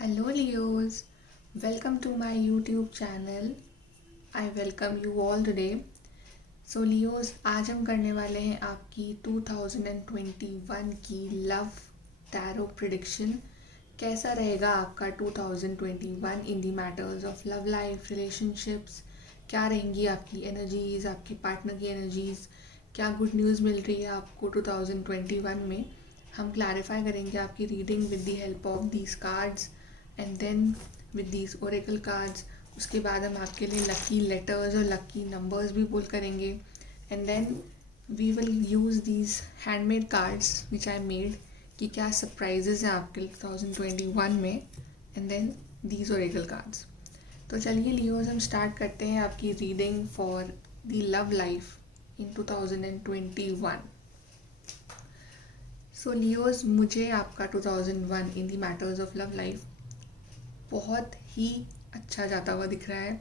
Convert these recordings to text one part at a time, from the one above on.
Hello Leos, welcome to my YouTube channel. I welcome you all today. So Leos, आज हम करने वाले हैं आपकी 2021 की लव टैरो प्रिडिक्शन. कैसा रहेगा आपका 2021 in the matters of love life, relationships. क्या रहेंगी आपकी एनर्जीज, आपके पार्टनर की एनर्जीज. क्या गुड न्यूज़ मिल रही है आपको 2021 में. हम क्लैरिफाई करेंगे आपकी reading with the help of these cards and then with these oracle cards. उसके बाद हम आपके लिए लकी लेटर्स और लकी नंबर्स भी पुल करेंगे and then we will use these handmade cards which I made कि क्या सरप्राइजेज हैं आपके 2021 में and then these oracle cards. तो चलिए लियोज, हम स्टार्ट करते हैं आपकी reading for the love life in 2021. So Leos, मुझे आपका 2001 in the matters of love life बहुत ही अच्छा जाता हुआ दिख रहा है.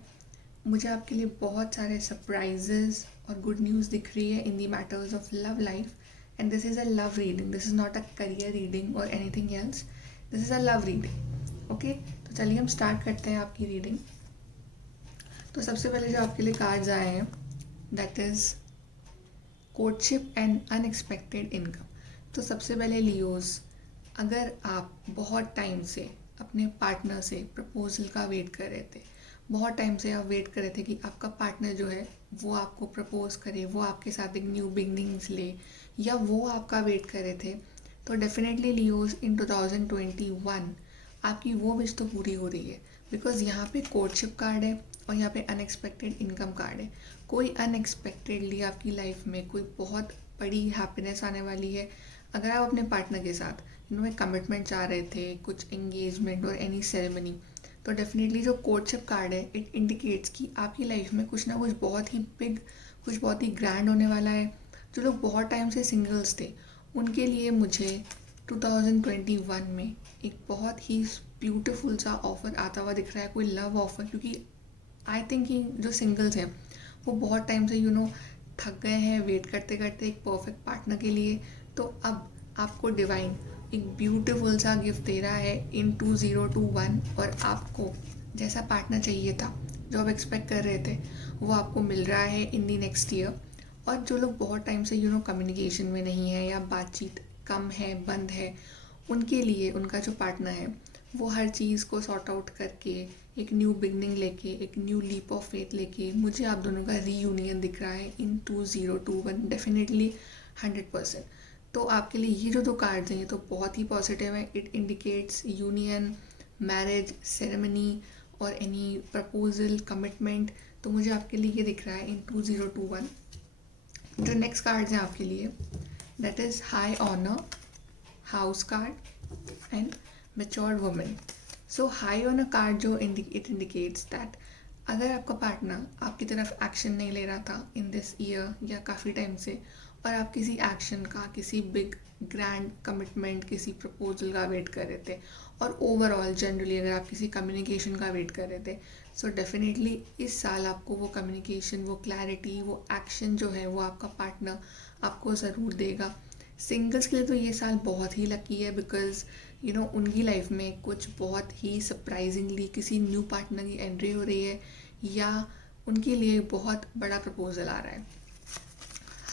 मुझे आपके लिए बहुत सारे सरप्राइजेस और गुड न्यूज़ दिख रही है in the matters of love life. And this is a love reading, this is not a career reading और anything else. This is a love reading. Okay, तो चलिए हम स्टार्ट करते हैं आपकी रीडिंग. तो सबसे पहले जो आपके लिए कार्ड्स आए हैं that is courtship and unexpected income. तो सबसे पहले लियोज, अगर आप बहुत टाइम से अपने पार्टनर से प्रपोजल का वेट कर रहे थे, बहुत टाइम से आप वेट कर रहे थे कि आपका पार्टनर जो है वो आपको प्रपोज करे, वो आपके साथ एक न्यू बिगनिंग्स ले, या वो आपका वेट कर रहे थे, तो डेफिनेटली लियोज इन 2021 आपकी वो विश तो पूरी हो रही है. बिकॉज यहाँ पे कोर्टशिप कार्ड है और यहाँ पे अनएक्सपेक्टेड इनकम कार्ड है. कोई अनएक्सपेक्टेडली आपकी लाइफ में कोई बहुत बड़ी हैप्पीनेस आने वाली है. अगर आप अपने पार्टनर के साथ इनमें कमिटमेंट चाह रहे थे, कुछ एंगेजमेंट और एनी सेरेमनी, तो डेफिनेटली जो कोर्टशिप कार्ड है इट इंडिकेट्स कि आपकी लाइफ में कुछ ना कुछ बहुत ही बिग, कुछ बहुत ही ग्रैंड होने वाला है. जो लोग बहुत टाइम से सिंगल्स थे उनके लिए मुझे 2021 में एक बहुत ही ब्यूटीफुल सा ऑफ़र आता हुआ दिख रहा है, कोई लव ऑफ़र. क्योंकि आई थिंक कि जो सिंगल्स हैं वो बहुत टाइम से थक गए हैं वेट करते करते एक परफेक्ट पार्टनर के लिए. तो अब आपको डिवाइन एक ब्यूटीफुल सा गिफ्ट दे रहा है इन 2021 और आपको जैसा पार्टनर चाहिए था, जो आप एक्सपेक्ट कर रहे थे, वो आपको मिल रहा है इन दी नेक्स्ट ईयर. और जो लोग बहुत टाइम से कम्युनिकेशन में नहीं है या बातचीत कम है, बंद है, उनके लिए उनका जो पार्टनर है वो हर चीज़ को सॉर्ट आउट करके एक न्यू बिगनिंग लेके, एक न्यू लीप ऑफ फेथ लेके मुझे आप दोनों का रीयूनियन दिख रहा है इन 2021 डेफिनेटली 100%. तो आपके लिए ये जो दो कार्ड्स हैं ये तो बहुत ही पॉजिटिव है. It indicates union, marriage, ceremony और एनी प्रपोजल, कमिटमेंट. तो मुझे आपके लिए ये दिख रहा है इन 2021. जो नेक्स्ट कार्ड्स हैं आपके लिए that is high honour, house card and matured woman. So high honour card जो इट इंडिकेट्स दैट अगर आपका पार्टनर आपकी तरफ एक्शन नहीं ले रहा था इन दिस ईयर या काफ़ी टाइम से, और आप किसी एक्शन का, किसी बिग ग्रैंड कमिटमेंट, किसी प्रपोजल का वेट कर रहे थे, और ओवरऑल जनरली अगर आप किसी कम्युनिकेशन का वेट कर रहे थे, सो डेफिनेटली इस साल आपको वो कम्युनिकेशन, वो क्लैरिटी, वो एक्शन जो है वो आपका पार्टनर आपको ज़रूर देगा. सिंगल्स के लिए तो ये साल बहुत ही लकी है बिकॉज उनकी लाइफ में कुछ बहुत ही सरप्राइजिंगली किसी न्यू पार्टनर की एंट्री हो रही है या उनके लिए बहुत बड़ा प्रपोजल आ रहा है.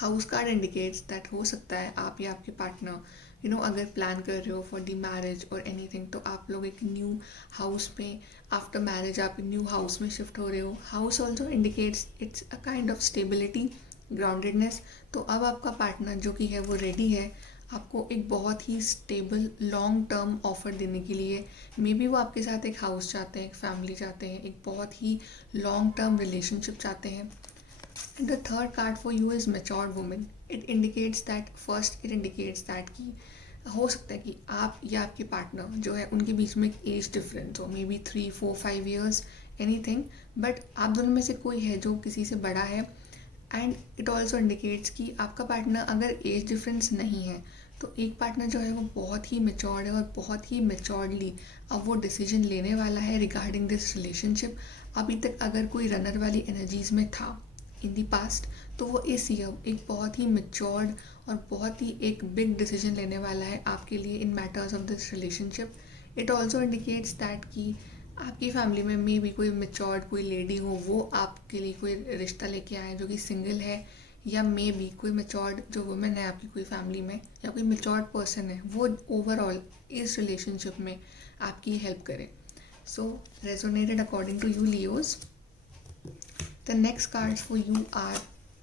हाउस कार्ड इंडिकेट्स दैट हो सकता है आप या आपके पार्टनर अगर प्लान कर रहे हो फॉर दी मैरिज और एनीथिंग, तो आप लोग एक न्यू हाउस में आफ्टर मैरिज आप न्यू हाउस में शिफ्ट हो रहे हो. House also indicates it's a kind of stability, groundedness. तो अब आपका पार्टनर जो कि है वो रेडी है आपको एक बहुत ही स्टेबल लॉन्ग टर्म ऑफर देने के लिए. मे बी वो आपके साथ एक हाउस चाहते हैं, एक फैमिली चाहते हैं, एक बहुत ही लॉन्ग टर्म रिलेशनशिप चाहते हैं. The third card for you is matured woman. It indicates that first it indicates that कि हो सकता है कि आप या आपके पार्टनर जो है उनके बीच में एक एज डिफरेंस हो, may be 3 4 5 years anything, but आप दोनों में से कोई है जो किसी से बड़ा है. एंड इट ऑल्सो इंडिकेट्स कि आपका पार्टनर अगर एज डिफरेंस नहीं है तो एक पार्टनर जो है वो बहुत ही मेच्योर्ड है और बहुत ही मेच्योर्डली अब वो डिसीजन लेने वाला है रिगार्डिंग दिस रिलेशनशिप. अभी तक अगर कोई रनर वाली एनर्जीज में था इन दी पास्ट, तो वो इस ईयर एक बहुत ही मेच्योर्ड और बहुत ही एक बिग डिसीजन लेने वाला है आपके लिए in matters of this relationship. It also indicates that कि आपकी फैमिली में मे बी कोई मेच्योर्ड कोई लेडी हो, वो आपके लिए कोई रिश्ता लेके आए जो कि सिंगल है, या मे बी कोई मेच्योर्ड जो वुमेन है आपकी कोई फैमिली में, या कोई मेच्योर्ड पर्सन है, वो ओवरऑल इस रिलेशनशिप में आपकी हेल्प करे. So resonated according to you, Leos. The next cards for you are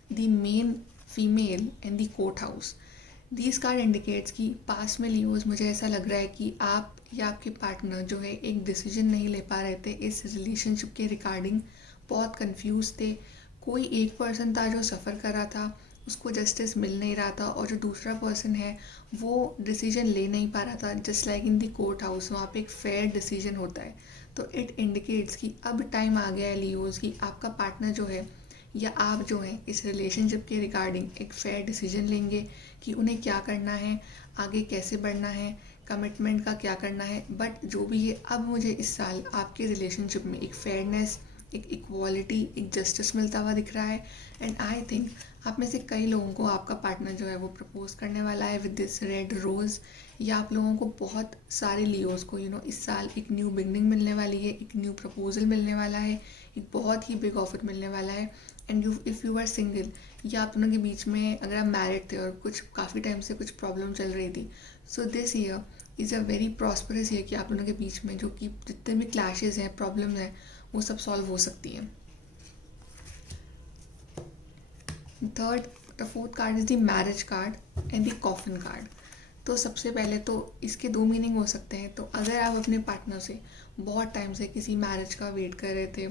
the main female and the court house. These card indicates कि पास में Leos मुझे ऐसा लग रहा है कि आप या आपके पार्टनर जो है एक डिसीजन नहीं ले पा रहे थे इस रिलेशनशिप के रिगार्डिंग, बहुत कंफ्यूज थे. कोई एक पर्सन था जो सफ़र कर रहा था, उसको जस्टिस मिल नहीं रहा था, और जो दूसरा पर्सन है वो डिसीजन ले नहीं पा रहा था. Just like in the court house, वहाँ पे एक फेयर डिसीजन होता है. तो इट इंडिकेट्स कि अब टाइम आ गया है लियोज कि आपका पार्टनर जो है या आप जो है इस रिलेशनशिप के रिगार्डिंग एक फेयर डिसीजन लेंगे कि उन्हें क्या करना है, आगे कैसे बढ़ना है, कमिटमेंट का क्या करना है. बट जो भी है, अब मुझे इस साल आपके रिलेशनशिप में एक फेयरनेस, एक इक्वालिटी, एक जस्टिस मिलता हुआ दिख रहा है. एंड आई थिंक आप में से कई लोगों को आपका पार्टनर जो है वो प्रपोज करने वाला है विद दिस रेड रोज़, या आप लोगों को बहुत सारे लियोज को इस साल एक न्यू बिगनिंग मिलने वाली है, एक न्यू प्रपोजल मिलने वाला है, एक बहुत ही बिग ऑफर मिलने वाला है. And if you are single, या आप दोनों के बीच में अगर आप मैरिड थे और कुछ काफ़ी टाइम से कुछ प्रॉब्लम चल रही थी, so this year is a very prosperous year कि आप दोनों के बीच में जो कि जितने भी क्लैशेज़ हैं, प्रॉब्लम्स हैं, वो सब सॉल्व हो सकती हैं. The fourth card is the marriage card and the coffin card. तो सबसे पहले तो इसके दो मीनिंग हो सकते हैं. तो अगर आप अपने पार्टनर से बहुत टाइम से किसी मैरिज का वेट कर रहे थे,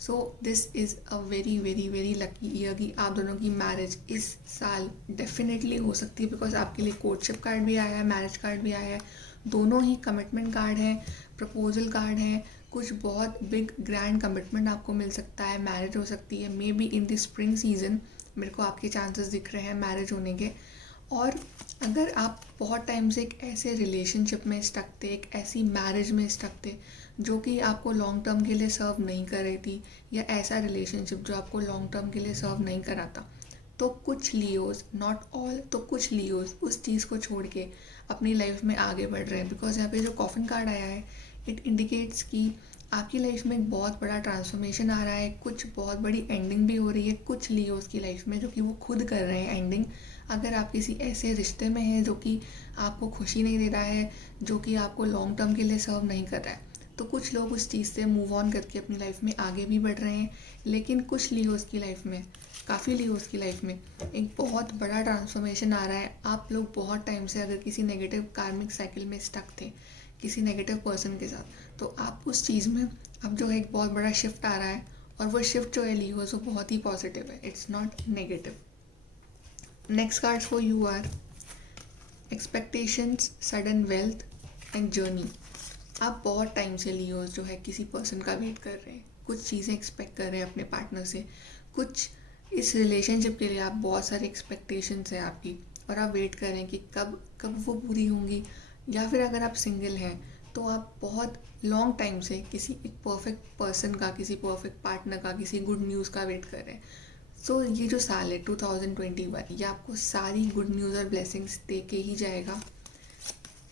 so this is a very very very lucky year कि आप दोनों की मैरिज इस साल डेफिनेटली हो सकती है. बिकॉज आपके लिए कोर्टशिप कार्ड भी आया है, मैरिज कार्ड भी आया है, दोनों ही कमिटमेंट कार्ड हैं, प्रपोजल कार्ड हैं. कुछ बहुत बिग ग्रैंड कमिटमेंट आपको मिल सकता है, मैरिज हो सकती है. May be in the spring season मेरे को आपके चांसेस दिख रहे हैं मैरिज होने के. और अगर आप बहुत टाइम से एक ऐसे रिलेशनशिप में स्टक थे, एक ऐसी मैरिज में स्टक थे जो कि आपको लॉन्ग टर्म के लिए सर्व नहीं कर रही थी, या ऐसा रिलेशनशिप जो आपको लॉन्ग टर्म के लिए सर्व नहीं कर रहा था, तो कुछ लियोज, नॉट ऑल, तो कुछ लियोज उस चीज़ को छोड़ के अपनी लाइफ में आगे बढ़ रहे हैं. बिकॉज यहाँ पे जो कॉफिन कार्ड आया है, इट इंडिकेट्स कि आपकी लाइफ में एक बहुत बड़ा ट्रांसफॉर्मेशन आ रहा है, कुछ बहुत बड़ी एंडिंग भी हो रही है कुछ लियोज की लाइफ में, जो कि वो खुद कर रहे हैं एंडिंग. अगर आप किसी ऐसे रिश्ते में हैं जो कि आपको खुशी नहीं दे रहा है, जो कि आपको लॉन्ग टर्म के लिए सर्व नहीं कर रहा है, तो कुछ लोग उस चीज़ से मूव ऑन करके अपनी लाइफ में आगे भी बढ़ रहे हैं. लेकिन कुछ लियोज की लाइफ में, काफ़ी लियोज की लाइफ में एक बहुत बड़ा ट्रांसफॉर्मेशन आ रहा है. आप लोग बहुत टाइम से अगर किसी नेगेटिव कार्मिक साइकिल में स्टक थे किसी नेगेटिव पर्सन के साथ, तो आप उस चीज़ में अब जो है एक बहुत बड़ा शिफ्ट आ रहा है. और वो शिफ्ट जो है लियोज वो बहुत ही पॉजिटिव है, it's not negative. Next cards for you are expectations, sudden wealth and journey. आप बहुत टाइम से लियोज जो है किसी पर्सन का वेट कर रहे हैं, कुछ चीज़ें एक्सपेक्ट कर रहे हैं अपने पार्टनर से, कुछ इस रिलेशनशिप के लिए आप बहुत सारे एक्सपेक्टेशंस हैं आपकी, और आप वेट कर रहे हैं कि कब कब वो पूरी होंगी. या फिर अगर आप सिंगल हैं तो आप बहुत लॉन्ग टाइम से किसी एक परफेक्ट पर्सन का, किसी परफेक्ट पार्टनर का, किसी गुड न्यूज़ का वेट कर रहे हैं. सो ये जो साल है 2021, ये आपको सारी गुड न्यूज़ और ब्लेसिंग्स दे के ही जाएगा.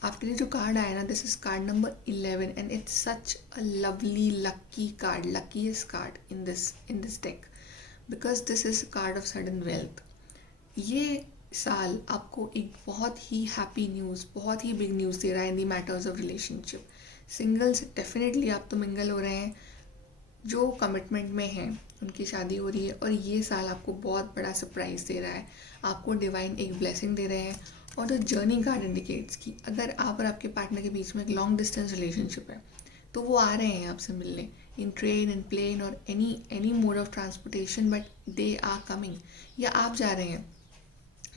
आपके लिए जो कार्ड आया ना, this is called number 11 and it's such a lovely lucky card, luckiest card in this deck, because this is called of sudden wealth. ये साल आपको एक बहुत ही हैप्पी न्यूज़, बहुत ही बिग न्यूज़ दे रहा है in the matters of relationship. Singles definitely आप तो मिंगल हो रहे हैं, जो कमिटमेंट में हैं उनकी शादी हो रही है, और ये साल आपको बहुत बड़ा सरप्राइज़ दे रहा है, आपको डिवाइन एक ब्लेसिंग दे रहे हैं. और जो जर्नी कार्ड इंडिकेट्स कि अगर आप और आपके पार्टनर के बीच में एक लॉन्ग डिस्टेंस रिलेशनशिप है, तो वो आ रहे हैं आपसे मिलने इन ट्रेन, इन प्लेन और any mode of transportation, but they are coming. या आप जा रहे हैं,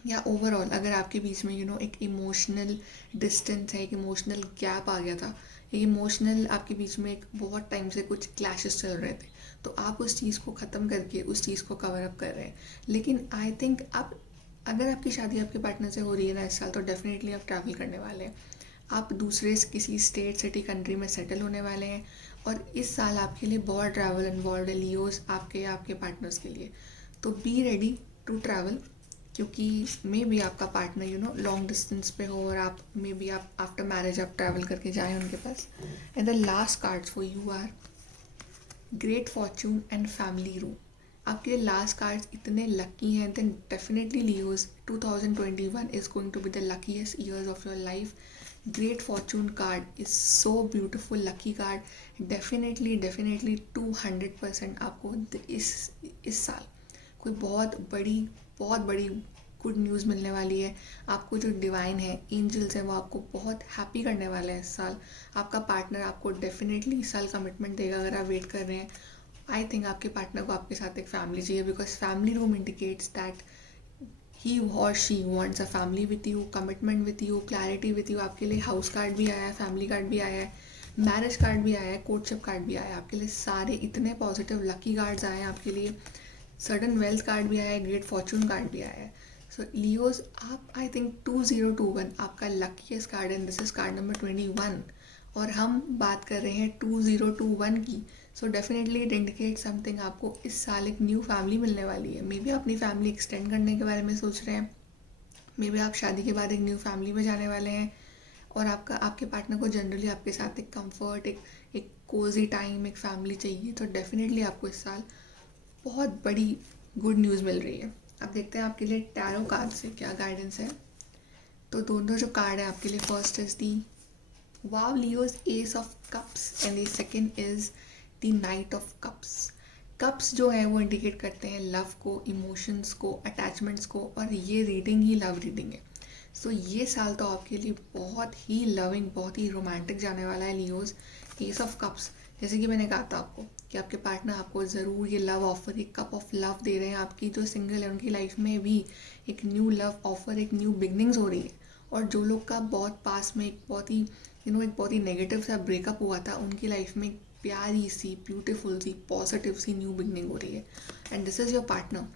या ओवरऑल अगर आपके बीच में एक इमोशनल डिस्टेंस है, एक इमोशनल गैप आ गया था, एक इमोशनल आपके बीच में एक बहुत टाइम से कुछ क्लैशेस चल रहे थे, तो आप उस चीज़ को ख़त्म करके उस चीज़ को कवर अप कर रहे हैं. लेकिन आई थिंक आप, अगर आपकी शादी आपके पार्टनर से हो रही है ना इस साल, तो डेफिनेटली आप ट्रैवल करने वाले हैं, आप दूसरे किसी स्टेट, सिटी, कंट्री में सेटल होने वाले हैं. और इस साल आपके लिए बहुत ट्रैवल इन्वॉल्व है लियोज, आपके या आपके पार्टनर्स के लिए. तो बी रेडी टू ट्रैवल, क्योंकि मे बी आपका पार्टनर लॉन्ग डिस्टेंस पे हो और आप मे बी आप आफ्टर मैरिज आप ट्रैवल करके जाएं उनके पास. And the last cards for you are great fortune and family room. आपके लास्ट कार्ड्स इतने लकी हैं, then definitely Leos 2021 is going to be the luckiest years of your life. Great fortune card is so beautiful lucky card. Definitely 200% आपको इस साल कोई बहुत बड़ी good news मिलने वाली है. आपको जो डिवाइन है, एंजल्स हैं, वो आपको बहुत हैप्पी करने वाले हैं इस साल. आपका पार्टनर आपको डेफिनेटली इस साल कमिटमेंट देगा अगर आप वेट कर रहे हैं. आई थिंक आपके पार्टनर को आपके साथ एक फैमिली चाहिए, because family room indicates that he और she wants a family with you, commitment with you, clarity with you. आपके लिए हाउस कार्ड भी आया है, फैमिली कार्ड भी आया है, मैरिज कार्ड भी आया है, कोर्टशिप कार्ड भी आया है. आपके लिए सारे इतने पॉजिटिव लकी कार्ड्स आए हैं आपके लिए. सडन वेल्थ कार्ड भी आया है, ग्रेट फॉर्चून कार्ड भी आया है. सो लियोज, आप आई थिंक 2021 आपका luckiest card and this is called number 21 और हम बात कर रहे हैं 2021 की. So definitely it indicate something. आपको इस साल एक न्यू फैमिली मिलने वाली है. मे बी अपनी फैमिली एक्सटेंड करने के बारे में सोच रहे हैं, मे बी आप शादी के बाद एक न्यू फैमिली में जाने वाले हैं और आपके पार्टनर को जनरली आपके साथ एक कंफर्ट, एक कोजी टाइम, एक फैमिली चाहिए. तो डेफिनेटली आपको इस साल बहुत बड़ी गुड न्यूज़ मिल रही है. अब देखते हैं आपके लिए टैरो कार्ड से क्या गाइडेंस है. तो दोनों जो कार्ड है आपके लिए, first is the wow Leos S of cups and the second is the night of cups. Cups जो है वो इंडिकेट करते हैं लव को, इमोशंस को, अटैचमेंट्स को, और ये रीडिंग ही लव रीडिंग है. सो ये साल तो आपके लिए बहुत ही लविंग, बहुत ही रोमांटिक जाने वाला है लियोज. एस ऑफ कप्स, जैसे कि मैंने कहा था आपको कि आपके पार्टनर आपको ज़रूर ये लव ऑफर, एक कप ऑफ लव दे रहे हैं. आपकी जो सिंगल है उनकी लाइफ में भी एक न्यू लव ऑफर, एक न्यू बिगनिंग्स हो रही है. और जो लोग का बहुत पास में एक बहुत ही नेगेटिव सा ब्रेकअप हुआ था, उनकी लाइफ में एक प्यारी सी, ब्यूटीफुल सी, पॉजिटिव सी न्यू बिगनिंग हो रही है. And this is your partner.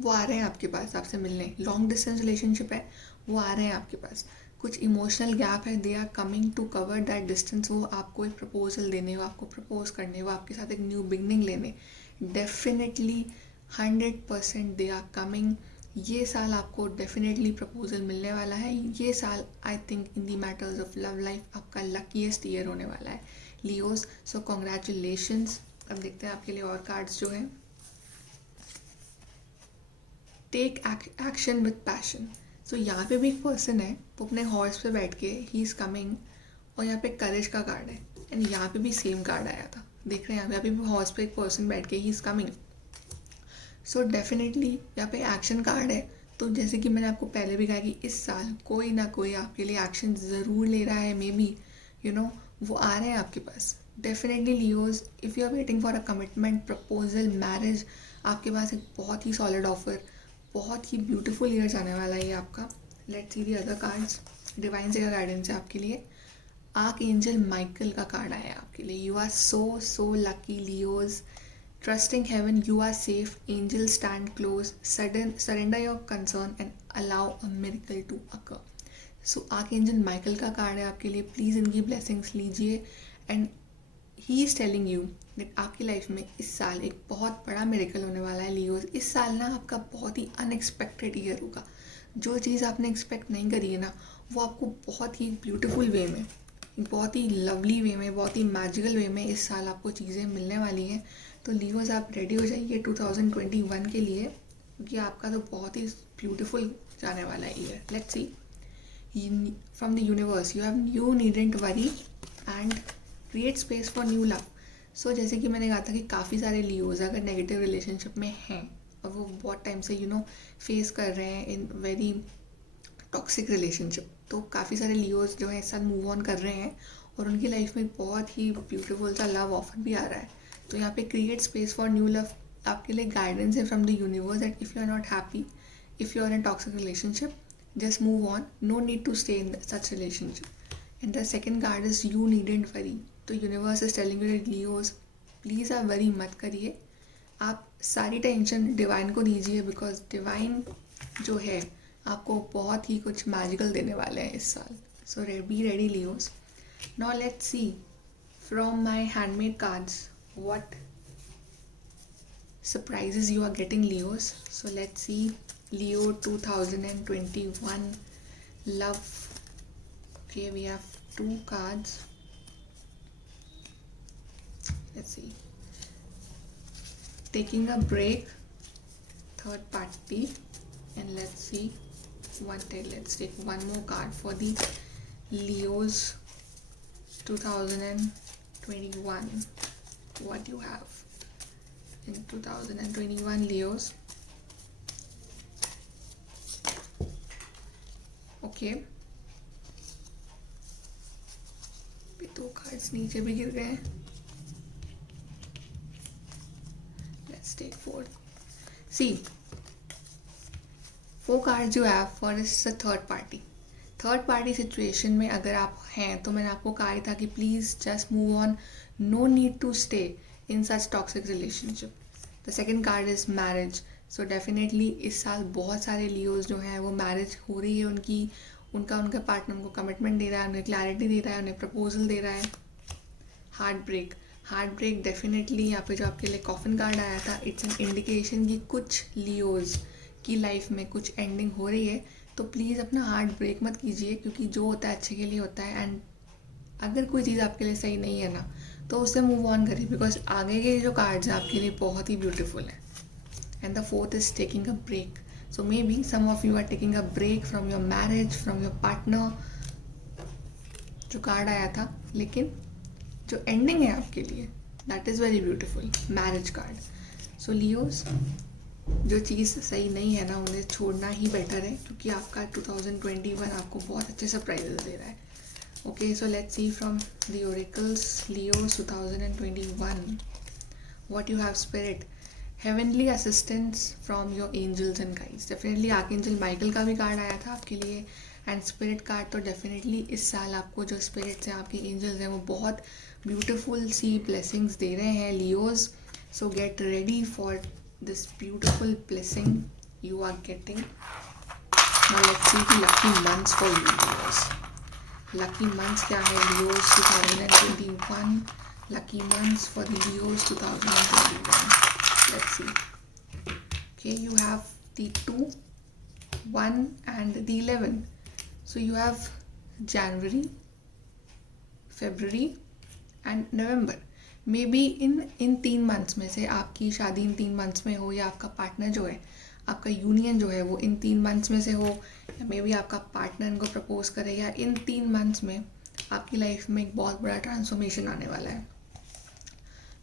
वो आ रहे हैं आपके पास आपसे मिलने. लॉन्ग डिस्टेंस रिलेशनशिप है, वो आ रहे हैं आपके पास. कुछ इमोशनल गैप है, they are coming to cover that distance. वो आपको एक प्रपोजल देने, वो आपको प्रपोज करने, वो आपके साथ एक न्यू बिगनिंग लेने. Definitely 100% they are coming. ये साल आपको डेफिनेटली प्रपोजल मिलने वाला है. ये साल I think in the matters of love life आपका लकीएस्ट ईयर होने वाला है लियोज. सो कॉन्ग्रेचुलेशंस. अब देखते हैं आपके लिए और कार्ड्स जो हैं. Take action with passion. So यहाँ पे भी एक पर्सन है, वो अपने हॉर्स पे बैठ के ही इज़ कमिंग, और यहाँ पे करेज का कार्ड है. एंड यहाँ पे भी सेम कार्ड आया था, देख रहे हैं यहाँ पे भी हॉर्स पे एक पर्सन बैठ के he is coming. So definitely यहाँ पे एक्शन कार्ड है. तो जैसे कि मैंने आपको पहले भी कहा कि इस साल कोई ना कोई आपके लिए एक्शन ज़रूर ले रहा है. मे बी वो आ रहे हैं आपके पास. Definitely Leos, if you are waiting for a commitment, proposal, marriage, आपके पास एक बहुत ही सॉलिड ऑफर, बहुत ही ब्यूटीफुल ईयर जाने वाला है ये आपका. Let's see the other cards. Divine से का गाइडेंस है आपके लिए. आर्क एंजल माइकल का कार्ड आया है आपके लिए. You are so lucky Leos. Trusting heaven, you are safe. Angel stand close. Surrender your concern and allow a miracle to occur. So archangel Michael का card है आपके लिए. Please इनकी ब्लेसिंग्स लीजिए. And he is telling you that आपकी life में इस साल एक बहुत बड़ा मिरेकल होने वाला है लियोज. इस साल ना आपका बहुत ही अनएक्सपेक्टेड ईयर होगा. जो चीज़ आपने एक्सपेक्ट नहीं करी है ना, वो आपको बहुत ही ब्यूटीफुल वे में, बहुत ही लवली वे में, बहुत ही मैजिकल वे में इस साल आपको चीज़ें मिलने वाली हैं. तो लियोज आप रेडी हो जाइए 2021 के लिए, क्योंकि आपका तो बहुत ही ब्यूटीफुल जाने वाला है year. Let's see from the universe. You needn't worry and create space for new love. So जैसे कि मैंने कहा था कि काफ़ी सारे लियोज अगर नेगेटिव रिलेशनशिप में हैं और वो बहुत टाइम से फेस कर रहे हैं इन वेरी टॉक्सिक रिलेशनशिप, तो काफ़ी सारे लियोज जो है इस साल मूव ऑन कर रहे हैं और उनकी लाइफ में बहुत ही ब्यूटीफुल सा लव ऑफर भी आ रहा है. तो यहाँ पे create space for new love आपके लिए गाइडेंस है from the universe that if you are not happy, if you are in toxic relationship, just move on. No need to stay in such relationship. And the second card is you needn't worry. तो universe is telling you that Leos, please आप worry मत करिए. आप सारी tension divine को दीजिए, because divine जो है आपको बहुत ही कुछ मैजिकल देने वाले हैं इस साल. So be ready Leos. Now let's see from my handmade cards what surprises you are getting, Leos. So let's see Leo 2021 love. Okay, we have 2 cards. Let's see. Taking a break, third party, and let's see. Let's take one more card for the Leos 2021. What you have in 2021 Leos? Okay, 2 cards नीचे भी गिर गए. Let's take 4. See, 4 cards you have for is a third party. Third party situation में अगर आप हैं तो मैंने आपको कहा था कि please just move on, no need to stay in such toxic relationship. The second card is marriage. So definitely इस साल बहुत सारे लियोज जो हैं वो मैरिज हो रही है उनका पार्टनर उनको कमिटमेंट दे रहा है, उन्हें क्लैरिटी दे रहा है, उन्हें प्रपोजल दे रहा है. हार्ट ब्रेक डेफिनेटली यहाँ पे जो आपके लिए कॉफिन कार्ड आया था, इट्स एन इंडिकेशन कि कुछ लियोज की लाइफ में कुछ एंडिंग हो रही है. तो प्लीज़ अपना हार्ट ब्रेक मत कीजिए, क्योंकि जो होता है अच्छे के लिए होता है. एंड अगर कोई चीज़ आपके लिए सही नहीं है ना तो उससे मूव ऑन करिए, बिकॉज आगे के जो कार्ड्स हैं आपके लिए बहुत ही ब्यूटीफुल हैं. And the fourth is taking a break. So maybe some of you are taking a break from your marriage, from your partner, जो कार्ड आया था. लेकिन जो एंडिंग है आपके लिए that is very beautiful, marriage card. So Leos, जो चीज़ सही नहीं है ना उन्हें छोड़ना ही बेटर है, क्योंकि आपका 2021 आपको बहुत अच्छे सरप्राइजेस दे रहा है. Okay, so let's see from the oracles Leos 2021 what you have. Spirit, heavenly assistance from your angels and guides. Definitely archangel Michael का भी कार्ड आया था आपके लिए. एंड स्पिरिट कार्ड तो डेफिनेटली इस साल आपको जो स्पिरिट्स हैं, आपके एंजल्स हैं, वो बहुत ब्यूटीफुल सी ब्लेसिंग्स दे रहे हैं Leos. So get ready for this beautiful blessing you are getting. Now let's see the lucky months for you Leos. Lucky months क्या है Leos 2021? Lucky months for the Leos 2021. Let's see. Okay, you have the 2, 1 and the 11. So you have January, February and November. May be in 3 months में से आपकी शादी इन 3 months में हो, या आपका पार्टनर जो है, आपका यूनियन जो है वो इन 3 मंथ्स में से हो, या मे बी आपका पार्टनर इनको प्रपोज करे, या इन 3 मंथ्स में आपकी लाइफ में एक बहुत बड़ा ट्रांसफॉर्मेशन आने वाला है.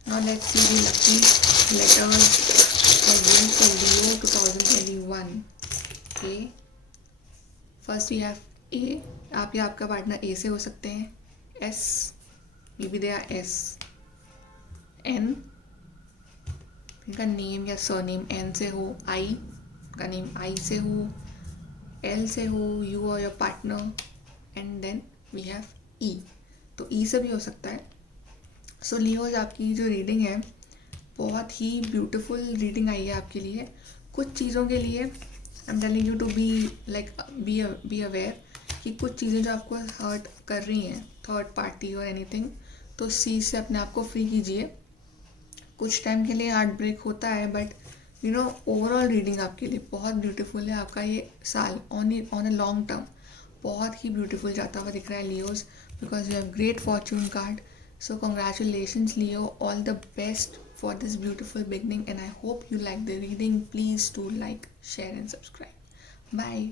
Now let's see the lucky letters for Leo 2021. A, first we have A. आप या आपका पार्टनर ए से हो सकते हैं. S, maybe they are S. N, इनका नेम या सरनेम एन से हो. आई, का नेम आई से हो. एल से हो, यू और your partner. And then we have E. तो ई से भी हो सकता है. सो लियोज, आपकी जो रीडिंग है बहुत ही ब्यूटीफुल रीडिंग आई है आपके लिए. कुछ चीज़ों के लिए I am telling you to be like be aware कि कुछ चीज़ें जो आपको हर्ट कर रही हैं, थर्ड पार्टी और एनीथिंग, तो उस चीज़ से अपने आप को फ्री कीजिए. कुछ टाइम के लिए हार्ट ब्रेक होता है, but you know overall reading आपके लिए बहुत ब्यूटीफुल है. आपका ये साल ऑन अ लॉन्ग टर्म बहुत ही ब्यूटीफुल जाता हुआ दिख रहा है Leos, because you have great fortune card. So congratulations Leo, all the best for this beautiful beginning, and I hope you like the reading. Please do like, share and subscribe. Bye.